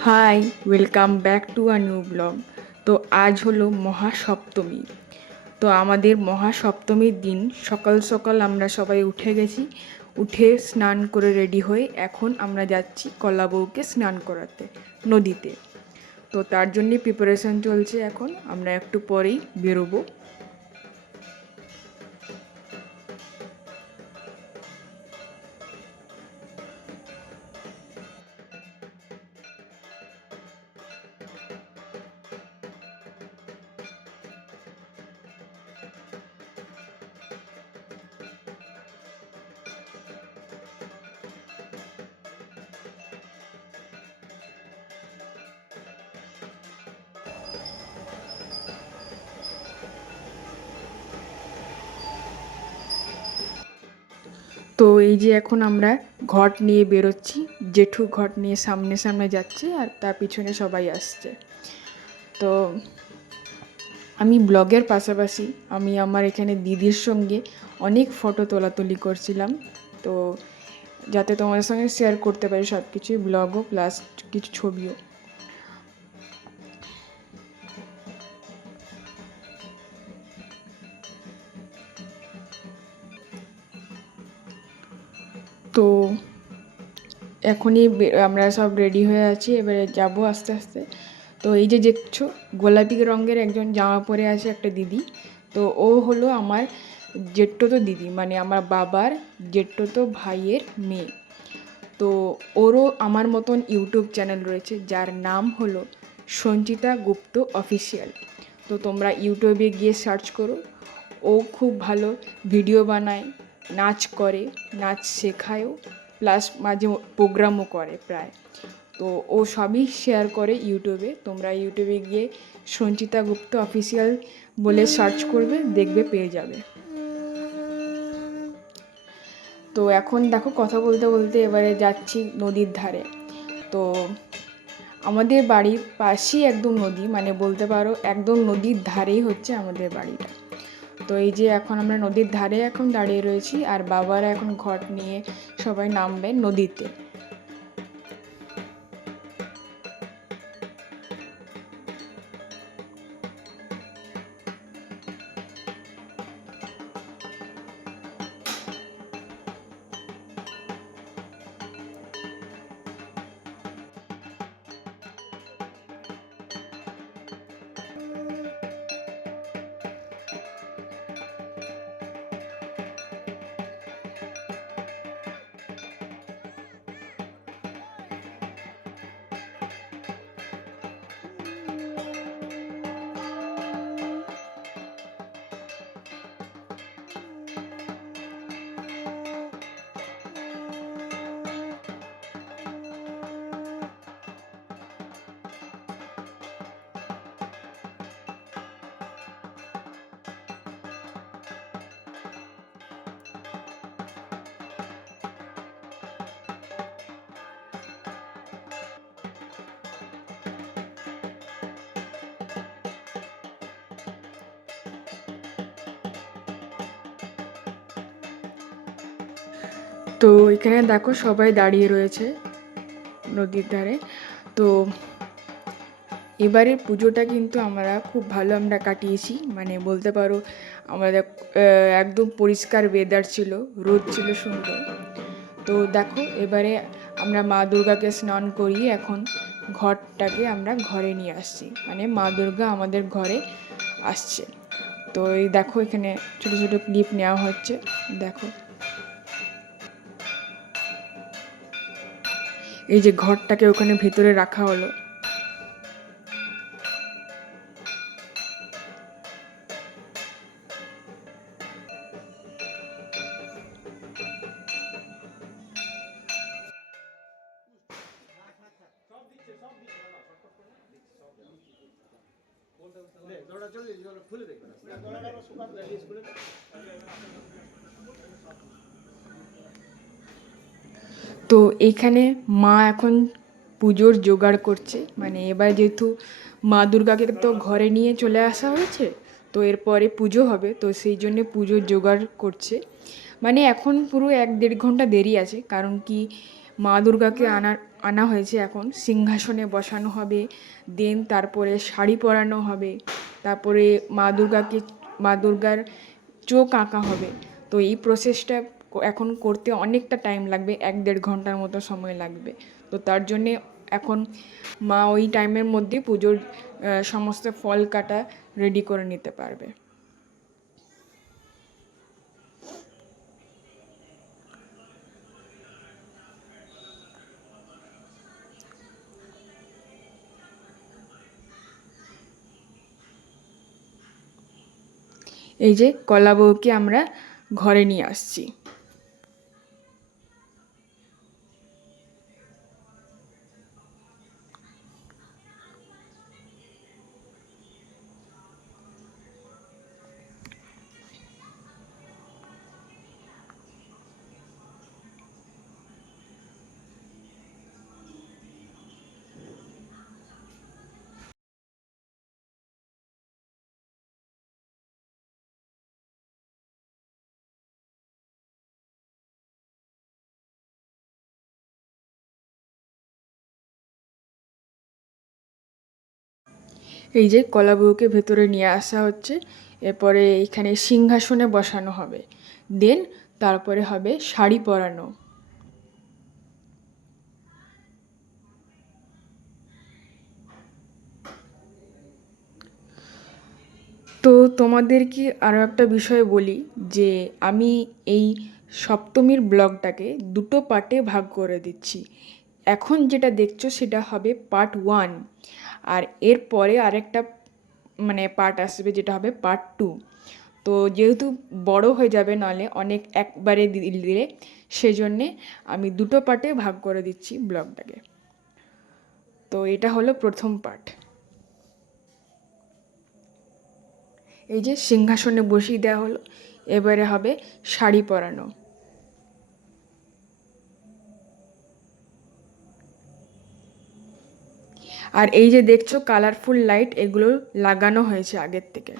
High, welcome back to a new blog. তো আজ হলো মহাসপ্তমী। তো আমাদের মহাসপ্তমীর দিন সকাল সকাল আমরা সবাই উঠে গেছি। উঠে স্নান করে রেডি হয়ে এখন আমরা যাচ্ছি কলা বউকে স্নান করাতে নদীতে। তো তার জন্যে প্রিপারেশন চলছে, এখন আমরা একটু পরেই বেরোবো। তো এই যে এখন আমরা ঘট নিয়ে বেরোচ্ছি, জেঠু ঘট নিয়ে সামনে সামনে যাচ্ছে আর তার পিছনে সবাই আসছে। তো আমি ব্লগের পাশাপাশি আমি আমার এখানে দিদির সঙ্গে অনেক ফটো তোলাতুলি করছিলাম, তো যাতে তোমাদের সঙ্গে শেয়ার করতে পারি সব কিছুই, ব্লগও প্লাস কিছু ছবিও। তো এখনই আমরা সব রেডি হয়ে আছি, এবারে যাব আস্তে আস্তে। তো এই যে দেখছো গোলাপি রঙের একজন জামা পরে আছে একটা দিদি, তো ও হলো আমার জেঠতো দিদি, মানে আমার বাবার জেঠতো ভাইয়ের মেয়ে। তো ওরও আমার মতন ইউটিউব চ্যানেল রয়েছে যার নাম হলো সঞ্চিতা গুপ্ত অফিসিয়াল। তো তোমরা ইউটিউবে গিয়ে সার্চ করো, ও খুব ভালো ভিডিও বানায়, নাচ করে, নাচ শেখায়ও, প্লাস মাঝে প্রোগ্রামও করে প্রায়। তো ও সবই শেয়ার করে ইউটিউবে। তোমরা ইউটিউবে গিয়ে সঞ্চিতা গুপ্ত অফিসিয়াল বলে সার্চ করবে, দেখবে পেয়ে যাবে। তো এখন দেখো কথা বলতে বলতে এবারে যাচ্ছি নদীর ধারে। তো আমাদের বাড়ির পাশেই একদম নদী, মানে বলতে পারো একদম নদীর ধারেই হচ্ছে আমাদের বাড়িটা। তো এই যে এখন আমরা নদীর ধারে এখন দাঁড়িয়ে রয়েছি, আর বাবারা এখন ঘট নিয়ে সবাই নামবে নদীতে। তো এখানে দেখো সবাই দাঁড়িয়ে রয়েছে নদীর ধারে। তো এবারের পুজোটা কিন্তু আমরা খুব ভালো আমরা কাটিয়েছি, মানে বলতে পারো আমাদের একদম পরিষ্কার ওয়েদার ছিল, রোদ ছিল সুন্দর। তো দেখো এবারে আমরা মা দুর্গাকে স্নান করিয়ে এখন ঘরটাকে আমরা ঘরে নিয়ে আসছি, মানে মা দুর্গা আমাদের ঘরে আসছে। তো এই দেখো এখানে ছোটো ছোটো ক্লিপ নেওয়া হচ্ছে, দেখো এই যে ঘরটাকে ওখানে ভেতরে রাখা হলো। তো এইখানে মা এখন পুজোর জোগাড় করছে, মানে এবার যেহেতু মা দুর্গাকে তো ঘরে নিয়ে চলে আসা হয়েছে, তো এরপরে পুজো হবে, তো সেই জন্যে পুজোর জোগাড় করছে। মানে এখন পুরো 1-1.5 ঘন্টা দেরি আছে, কারণ কি মা দুর্গাকে আনার আনা হয়েছে, এখন সিংহাসনে বসানো হবে, দেন তারপরে শাড়ি পরানো হবে, তারপরে মা দুর্গার চোখ আঁকা হবে। তো এই প্রসেসটা এখন করতে অনেকটা টাইম লাগবে, 1-1.5 ঘন্টার মতো সময় লাগবে। তো তার জন্যে এখন মা ওই টাইমের মধ্যে পুজোর সমস্ত ফল কাটা রেডি করে নিতে পারবে। এই যে কলা বউকে আমরা ঘরে নিয়ে আসছি। এই যে কলা বউকে ভেতরে নিয়ে আসা হচ্ছে, এরপরে এখানে সিংহাসনে বসানো হবে, দেন তারপরে হবে শাড়ি পরানো। তো তোমাদেরকে আরও একটা বিষয় বলি যে আমি এই সপ্তমীর ব্লগটাকে দুটো পার্টে ভাগ করে দিচ্ছি। এখন যেটা দেখছো সেটা হবে পার্ট 1, আর এরপরে আরেকটা পার্ট আসবে যেটা হবে পার্ট 2। তো যেহেতু বড় হয়ে যাবে নাহলে অনেক একবারে দিলে, সেজন্যে আমি দুটো পার্টে ভাগ করে দিচ্ছি ব্লগটাকে। তো এটা হলো প্রথম পার্ট। এই যে সিংহাসনে বসিয়ে দেওয়া হলো, এবারে হবে শাড়ি পরানো। আর এই যে দেখছো কালারফুল লাইট, এগুলো লাগানো হয়েছে আগের থেকে।